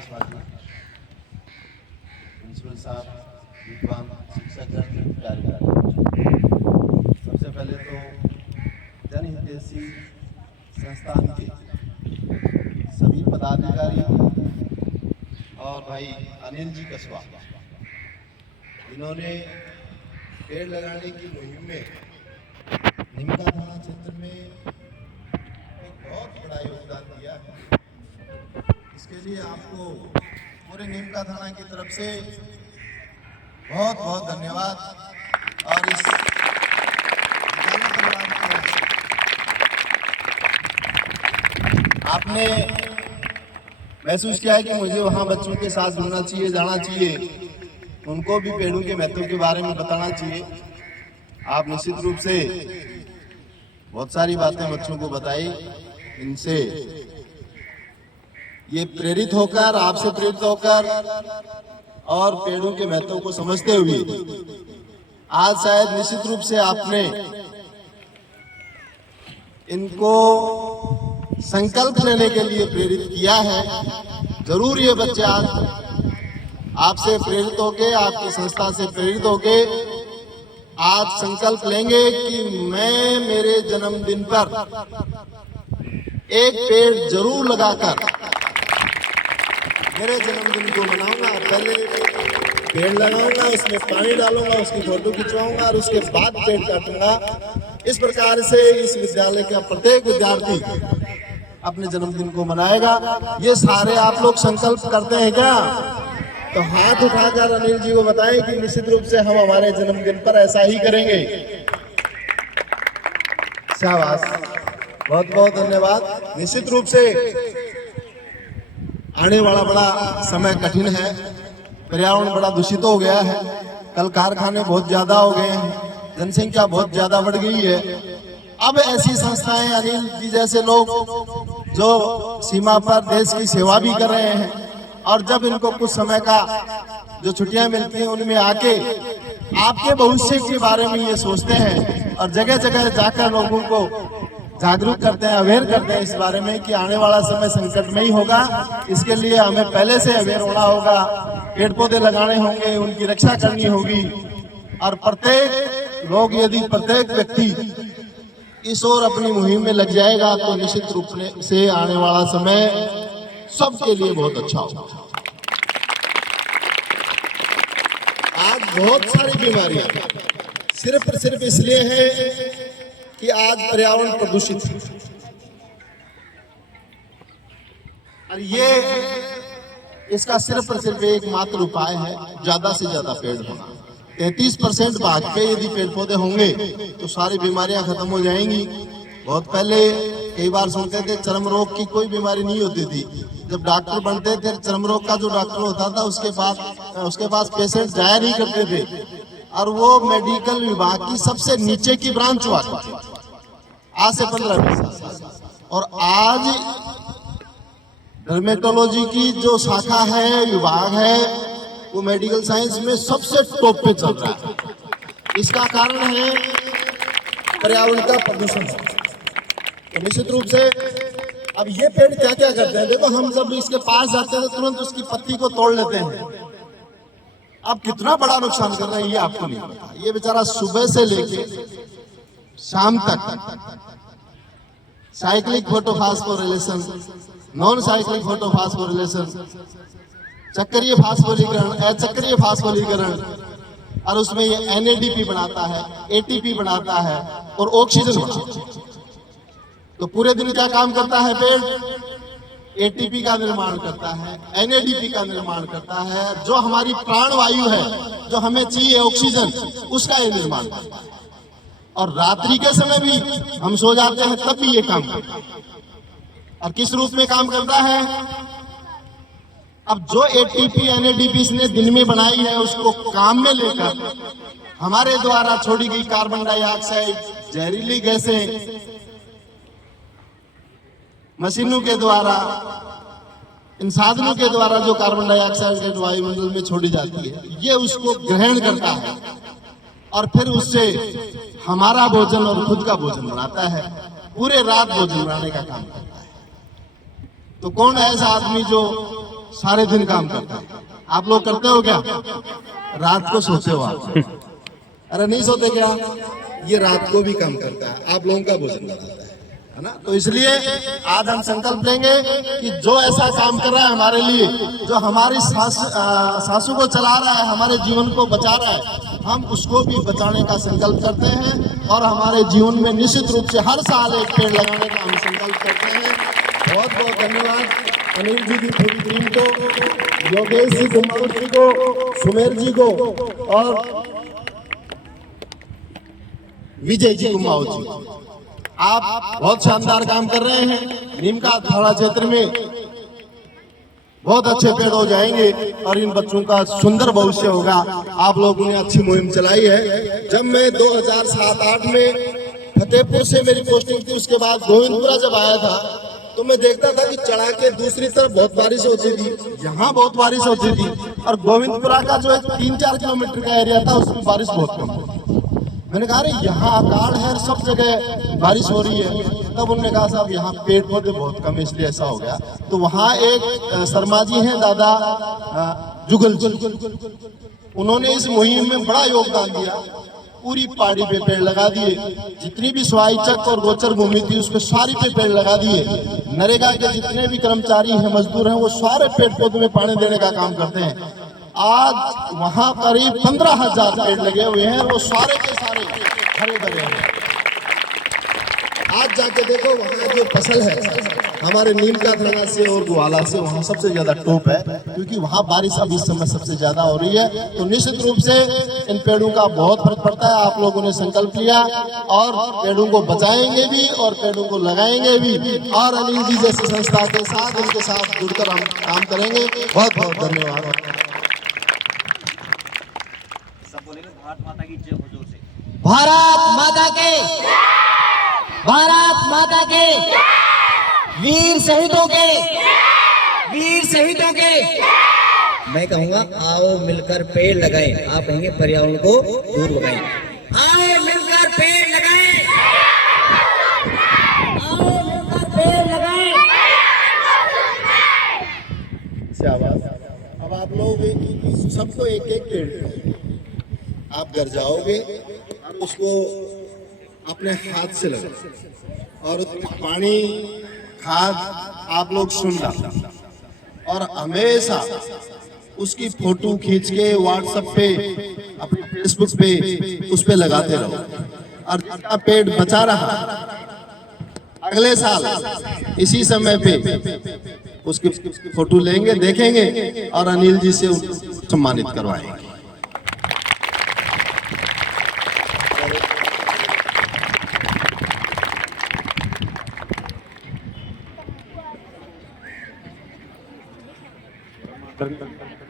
कस्बा के प्रिंसिपल साहब, विद्वान शिक्षकगण, प्यारे सबसे पहले तो जनहितैषी संस्थान के सभी पदाधिकारियों और भाई अनिल जी कस्बा, इन्होंने पेड़ लगाने की मुहिम में निमका थाना क्षेत्र में एक बहुत बड़ा योगदान दिया है। इसके लिए आपको पूरे निमका थाना की तरफ से बहुत बहुत धन्यवाद। और इस आपने महसूस किया है कि मुझे वहाँ बच्चों के साथ जुड़ना चाहिए, जाना चाहिए, उनको भी पेड़ों के महत्व के बारे में बताना चाहिए। आप निश्चित रूप से बहुत सारी बातें बच्चों को बताई, इनसे ये प्रेरित होकर, आपसे प्रेरित होकर और पेड़ों के महत्व को समझते हुए आज शायद निश्चित रूप से आपने इनको संकल्प लेने के लिए प्रेरित किया है। जरूर ये बच्चे आज आपसे प्रेरित होके, आपकी संस्था से प्रेरित होके आज संकल्प लेंगे कि मैं मेरे जन्मदिन पर एक पेड़ जरूर लगाकर मेरे जन्मदिन को मनाऊंगा। पहले पेड़ लगाऊंगा, उसमें पानी डालूंगा, उसकी फोटो खिंचवाऊंगा और उसके बाद पेड़ काटूंगा। इस प्रकार से इस विद्यालय का प्रत्येक विद्यार्थी अपने जन्मदिन को मनाएगा। ये सारे आप लोग संकल्प करते हैं क्या? तो हाथ उठाकर अनिल जी को बताएं कि निश्चित रूप से हम हमारे जन्मदिन पर ऐसा ही करेंगे। शाबाश, बहुत बहुत धन्यवाद। निश्चित रूप से आने वाला बड़ा समय कठिन है, पर्यावरण बड़ा दूषित हो गया है, कल कारखाने बहुत ज्यादा हो गए हैं, जनसंख्या बहुत ज्यादा बढ़ गई है। अब ऐसी संस्थाएं, अनिल जी जैसे लोग जो सीमा पर देश की सेवा भी कर रहे हैं और जब इनको कुछ समय का जो छुट्टियां मिलती हैं उनमें आके आपके भविष्य के बारे में ये सोचते हैं और जगह जगह जाकर लोगों को जागरूक करते हैं, अवेयर करते हैं इस बारे में कि आने वाला समय संकट में ही होगा। इसके लिए हमें पहले से अवेयर होना होगा, पेड़ पौधे लगाने होंगे, उनकी रक्षा करनी होगी। और प्रत्येक लोग, यदि प्रत्येक व्यक्ति इस ओर अपनी मुहिम में लग जाएगा तो निश्चित रूप से आने वाला समय सबके लिए बहुत अच्छा होगा। आज बहुत सारी बीमारियां सिर्फ इसलिए हैं कि आज पर्यावरण प्रदूषित है और ये इसका सिर्फ एकमात्र उपाय है ज्यादा से ज्यादा पेड़ होना। 33% भाग पे यदि पेड़ पौधे होंगे तो सारी बीमारियां खत्म हो जाएंगी। बहुत पहले कई बार सुनते थे चर्म रोग की कोई बीमारी नहीं होती थी। जब डॉक्टर बनते थे, चर्म रोग का जो डॉक्टर होता था उसके पास पेशेंट जाया नहीं करते थे और वो मेडिकल विभाग की सबसे नीचे की ब्रांच हुआ था आज से 15-20 साल। और आज डर्मेटोलॉजी की जो शाखा है, विभाग है, वो मेडिकल साइंस में सबसे टॉप पे चल रहा है। इसका कारण है पर्यावरण का प्रदूषण। तो निश्चित रूप से अब ये पेड़ क्या क्या करते हैं, देखो हम जब इसके पास जाते हैं तो तुरंत उसकी पत्ती को तोड़ लेते हैं। अब कितना बड़ा नुकसान कर रहे हैं ये आपको नहीं पता। ये बेचारा सुबह से लेके शाम तक cyclic photophosphorylation, non cyclic photophosphorylation, चक्रीय फास्फोरीकरण, अचक्रीय फास्फोरीकरण, और उसमें ये NADP बनाता है, ATP बनाता है और ऑक्सीजन बनाता है। तो पूरे दिन क्या काम करता है पेड़? ATP का निर्माण करता है, NADP का निर्माण करता है, जो हमारी प्राणवायु है, जो हमें चाहिए ऑक्सीजन, उसका ये निर्माण करता है। और रात्रि के समय भी हम सो जाते हैं तब भी ये काम करता है। और किस रूप में काम करता है? अब जो ATP NADP इसने दिन में बनाई है उसको काम में लेकर हमारे द्वारा छोड़ी गई कार्बन डाइऑक्साइड, जहरीली गैसें मशीनों के द्वारा, इन साधनों के द्वारा जो कार्बन डाइऑक्साइड के वायुमंडल में छोड़ी जाती है, ये उसको ग्रहण करता है और फिर उससे हमारा भोजन और खुद का भोजन बनाता है। पूरे रात भोजन बनाने का काम करता है। तो कौन है ऐसा आदमी जो सारे दिन काम करता है। आप लोग करते हो क्या? रात को सोते हो आप? अरे नहीं सोते क्या? ये रात को भी काम करता है, आप लोगों का भोजन बनाता है ना। तो इसलिए आज हम संकल्प लेंगे कि जो ऐसा काम कर रहा है हमारे लिए, जो हमारी सासू को चला रहा है, हमारे जीवन को बचा रहा है, हम उसको भी बचाने का संकल्प करते हैं। और हमारे जीवन में निश्चित रूप से हर साल एक पेड़ लगाने का हम संकल्प करते हैं। बहुत बहुत धन्यवाद अनिल जी की पूरी टीम को, योगेश जी कुमार जी को, सुमेर जी को और विजय जी कुमार जी। आप बहुत शानदार काम कर रहे हैं। नीम का थाना क्षेत्र में बहुत अच्छे पेड़ हो जाएंगे और इन बच्चों का सुंदर भविष्य होगा। आप लोगों ने अच्छी मुहिम चलाई है। जब मैं 2007-8 में फतेहपुर से मेरी पोस्टिंग थी, उसके बाद गोविंदपुरा जब आया था तो मैं देखता था कि चढ़ा के दूसरी तरफ बहुत बारिश होती थी, यहाँ बहुत बारिश होती थी, और गोविंदपुरा का जो 3-4 किलोमीटर का एरिया था उसमें बारिश बहुत कम होती। मैंने कहा अरे यहाँ अकाल है, सब जगह बारिश हो रही है। तब उन्होंने कहा साहब यहाँ पेड़ पौधे बहुत कम है, इसलिए ऐसा हो गया। तो वहाँ एक शर्मा जी हैं, दादा जुगल जी, उन्होंने इस मुहिम में बड़ा योगदान दिया। पूरी पहाड़ी पे पेड़ लगा दिए, जितनी भी स्वाइचक और गोचर भूमि थी उसके सारी पे पेड़ लगा दिए। नरेगा के जितने भी कर्मचारी हैं, मजदूर हैं, वो सारे पेड़ पौधे में पानी देने का काम करते हैं। आज वहां करीब 15,000 पेड़ लगे हुए हैं, वो सारे के सारे हरे भरे हैं। आज जाके देखो वहाँ जो फसल है हमारे नीम का थाना से और ग्वाला से, वहाँ सबसे ज्यादा टॉप है, क्योंकि वहाँ बारिश अभी इस समय सबसे ज्यादा हो रही है। तो निश्चित रूप से इन पेड़ों का बहुत फर्क पड़ता है। आप लोगों ने संकल्प लिया और पेड़ों को बचाएंगे भी और पेड़ों को लगाएंगे भी, और अनिल जी जैसी संस्था के साथ इनके साथ जुड़कर हम काम करेंगे। बहुत बहुत धन्यवाद। भारत माता की जय हो जोर से। भारत माता के, भारत माता के, वीर शहीदों के, वीर शहीदों के। मैं कहूँगा आओ मिलकर पेड़ लगाएं। आप कहेंगे पर्यावरण को दूर लगाएं। आओ मिलकर पेड़ लगाएं, आओ मिलकर पेड़ लगाएं। अब आप लोग सबको एक एक पेड़, आप घर जाओगे और उसको अपने हाथ से लगाओ और उसमें पानी खाद आप लोग सुनना, और हमेशा उसकी फोटो खींच के व्हाट्सएप पे, अपने फेसबुक पे उस पे लगाते रहो। और जितना पेड़ बचा रहा अगले साल इसी समय पे उसकी फोटो लेंगे, देखेंगे और अनिल जी से सम्मानित करवाएंगे। Dun, dun, dun.